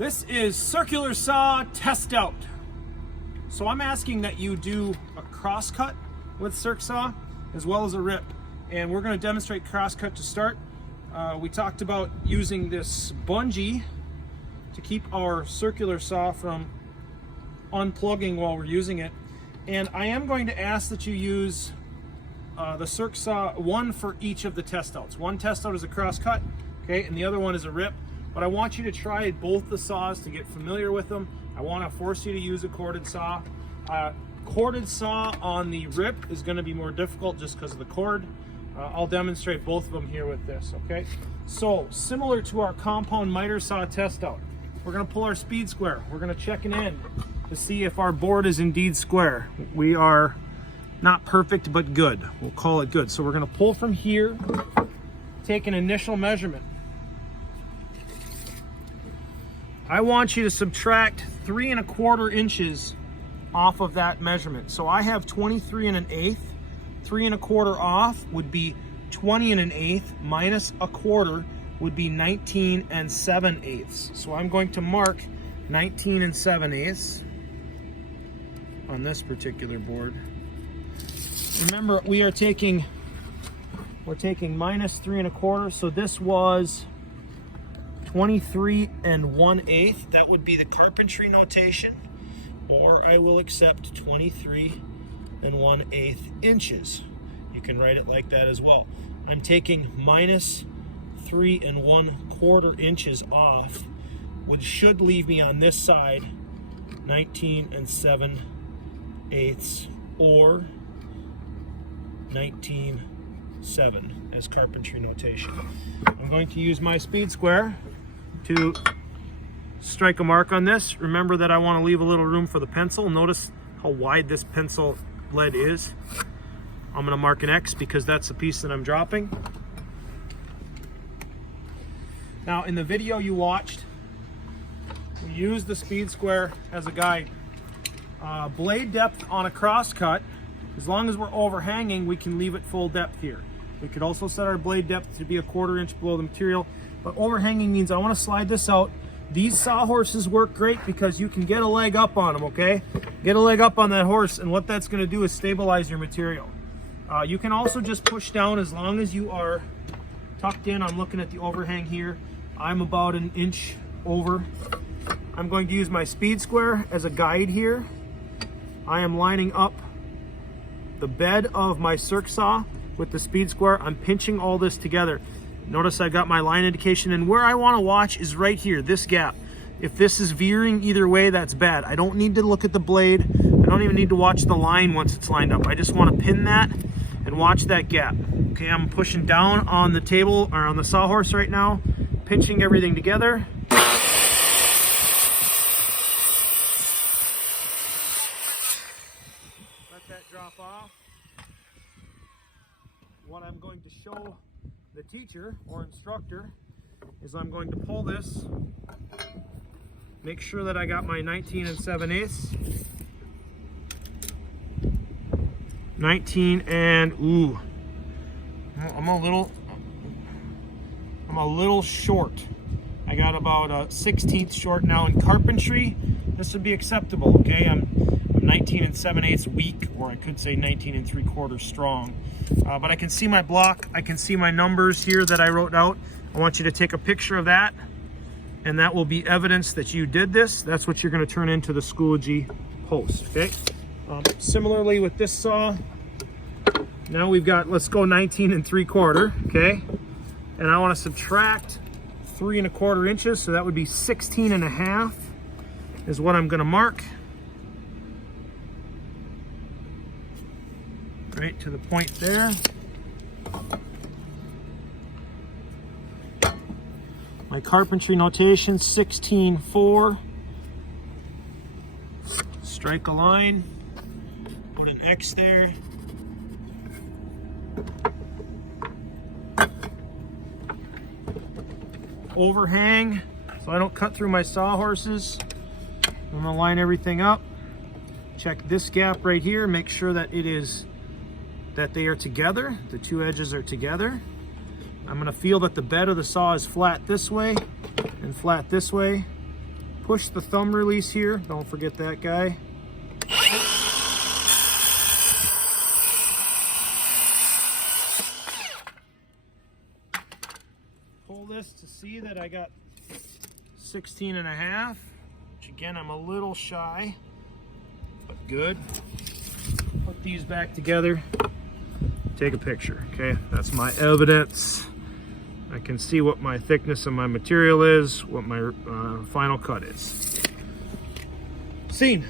This is circular saw test out. So I'm asking that you do a cross cut with circ saw as well as a rip. And we're going to demonstrate cross cut to start. We talked about using this bungee to keep our circular saw from unplugging while we're using it. And I am going to ask that you use the circ saw, one for each of the test outs. One test out is a cross cut, okay, and the other one is a rip. But I want you to try both the saws to get familiar with them. I want to force you to use a corded saw. Corded saw on the rip is going to be more difficult just because of the cord. I'll demonstrate both of them here with this, okay? So, similar to our compound miter saw test out, we're going to pull our speed square. We're going to check an end to see if our board is indeed square. We are not perfect, but good. We'll call it good. So we're going to pull from here, take an initial measurement. I want you to subtract 3 1/4 inches off of that measurement. So I have 23 1/8. 3 1/4 off would be 20 1/8 minus 1/4 would be 19 7/8. So I'm going to mark 19 7/8 on this particular board. Remember, we're taking minus 3 1/4. So this was 23 1/8. That would be the carpentry notation, or I will accept 23 1/8 inches. You can write it like that as well. I'm taking minus 3 1/4 inches off, which should leave me on this side 19 7/8 or 19.7 as carpentry notation. I'm going to use my speed square to strike a mark on this. Remember that I want to leave a little room for the pencil. Notice how wide this pencil lead is. I'm going to mark an X because that's the piece that I'm dropping. Now, in the video you watched, we used the speed square as a guide. Blade depth on a cross cut, as long as we're overhanging, we can leave it full depth here. We could also set our blade depth to be 1/4 inch below the material, but overhanging means I want to slide this out. These sawhorses work great because you can get a leg up on them, okay? Get a leg up on that horse, and what that's going to do is stabilize your material. You can also just push down as long as you are tucked in. I'm looking at the overhang here. I'm about 1 inch over. I'm going to use my speed square as a guide here. I am lining up the bed of my circ saw with the speed square. I'm pinching all this together. Notice I've got my line indication, and where I want to watch is right here, this gap. If this is veering either way, that's bad. I don't need to look at the blade. I don't even need to watch the line once it's lined up. I just want to pin that and watch that gap. Okay, I'm pushing down on the table or on the sawhorse right now, pinching everything together. Let that drop off. What I'm going to show the teacher or instructor is I'm going to pull this, make sure that I got my 19 7/8, 19 and ooh, I'm a little short. I got about a 1/16 short. Now in carpentry, this would be acceptable, okay? I'm 19 7/8 weak, or I could say 19 3/4 strong. But I can see my block. I can see my numbers here that I wrote out. I want you to take a picture of that, and that will be evidence that you did this. That's what you're going to turn into the Schoology post, okay? Similarly with this saw, now we've got, let's go 19 3/4, okay? And I want to subtract 3 1/4 inches, so that would be 16 1/2 is what I'm going to mark. Right to the point there. My carpentry notation, 16.4. Strike a line, put an X there. Overhang, so I don't cut through my sawhorses. I'm gonna line everything up. Check this gap right here, make sure that they are together, the two edges are together. I'm going to feel that the bed of the saw is flat this way and flat this way. push the thumb release here. Don't forget that guy. Pull this to see that I got 16.5, which again, I'm a little shy, but good. Put these back together, take a picture, okay? That's my evidence. I can see what my thickness of my material is, what my final cut is. Scene.